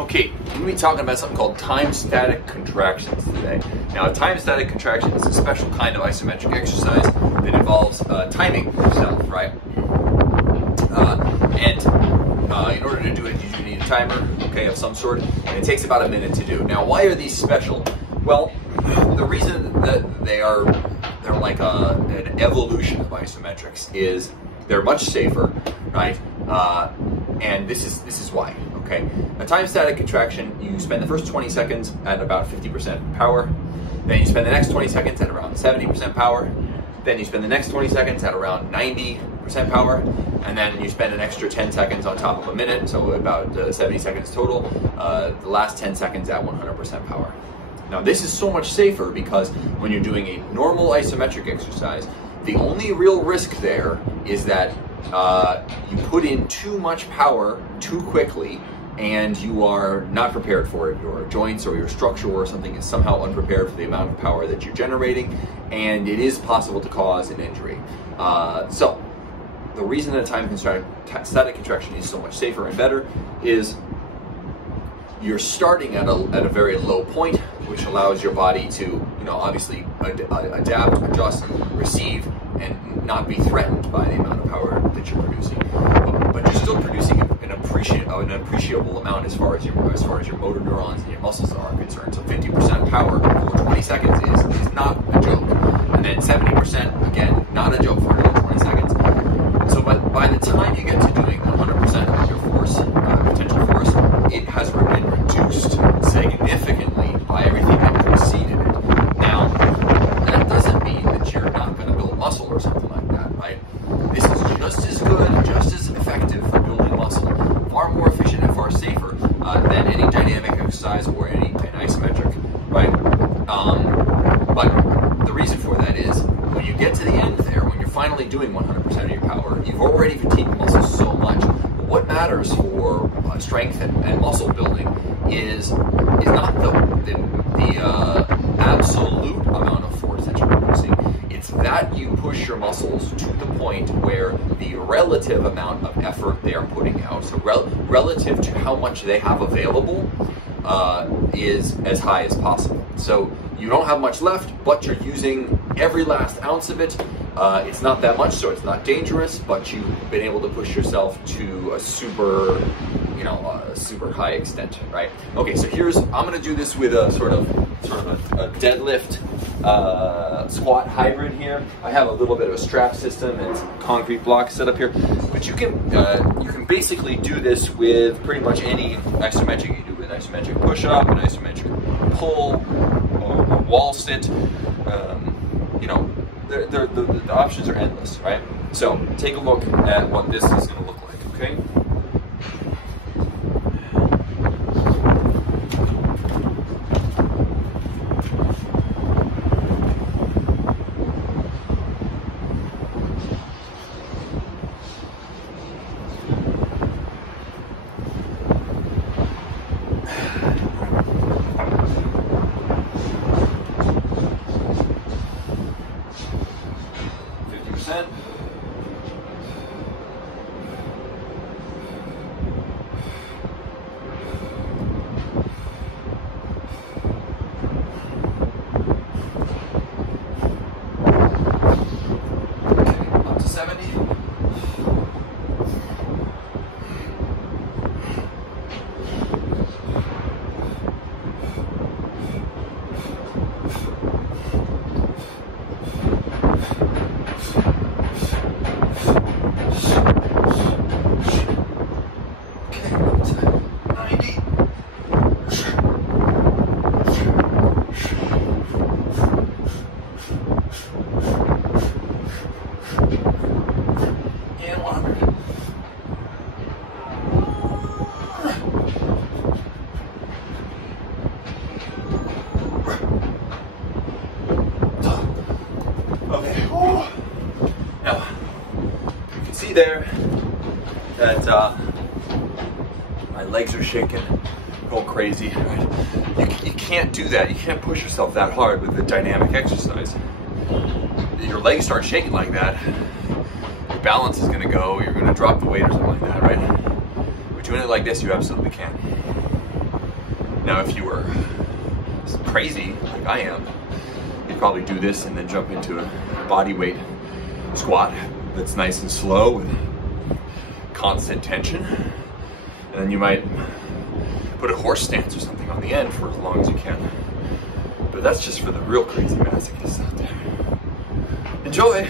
Okay, we're going to be talking about something called time-static contractions today. Now, a time-static contraction is a special kind of isometric exercise that involves timing yourself, right? In order to do it, you do need a timer, okay, of some sort, and it takes about a minute to do. Now, why are these special? Well, the reason that they're like an evolution of isometrics is they're much safer, right? And this is why. Okay, a time-static contraction, you spend the first 20 seconds at about 50% power, then you spend the next 20 seconds at around 70% power, then you spend the next 20 seconds at around 90% power, and then you spend an extra 10 seconds on top of a minute, so about 70 seconds total, the last 10 seconds at 100% power. Now this is so much safer because when you're doing a normal isometric exercise, the only real risk there is that you put in too much power too quickly and you are not prepared for it. Your joints or your structure or something is somehow unprepared for the amount of power that you're generating, and it is possible to cause an injury. So the reason that time-static contraction is so much safer and better is you're starting at a very low point, which allows your body to, obviously adapt, adjust, receive, and not be threatened by the amount of power that you're producing. But you're still producing an appreciable amount as far as your motor neurons and your muscles are concerned. So 50% power for 20 seconds is not a joke, and then 70% again, not a joke for another 20 seconds. So by the time you get to doing 100% of your force, potential force, it has been reduced significantly by everything that preceded it. Now, that doesn't mean that you're not going to build muscle or something like that, right? This is just as good, just as effective for building muscle, far more efficient and far safer than any dynamic exercise or an isometric, right? But the reason for that is when you get to the end there, when you're finally doing 100% of your power, you've already fatigued muscles so much. What matters for strength and muscle building is not the absolute amount of force that you're producing. It's that you push your muscles to the point where the relative amount of effort they are putting out, so relative to how much they have available, is as high as possible. So you don't have much left, but you're using every last ounce of it. It's not that much, so it's not dangerous, but you've been able to push yourself to a super high extent, right? Okay, so I'm going to do this with a sort of a deadlift squat hybrid here. I have a little bit of a strap system and some concrete blocks set up here, but you can basically do this with pretty much any isometric. You do an isometric push-up, an isometric pull, or a wall sit. The options are endless, right? So take a look at what this is going to look like, okay? There that my legs are shaking, going crazy. Right? You can't do that. You can't push yourself that hard with the dynamic exercise. Your legs start shaking like that, your balance is going to go. You're going to drop the weight or something like that, right? But doing it like this, you absolutely can. Now, if you were crazy like I am, you'd probably do this and then jump into a body weight squat that's nice and slow with constant tension. And then you might put a horse stance or something on the end for as long as you can. But that's just for the real crazy masochists out there. Enjoy!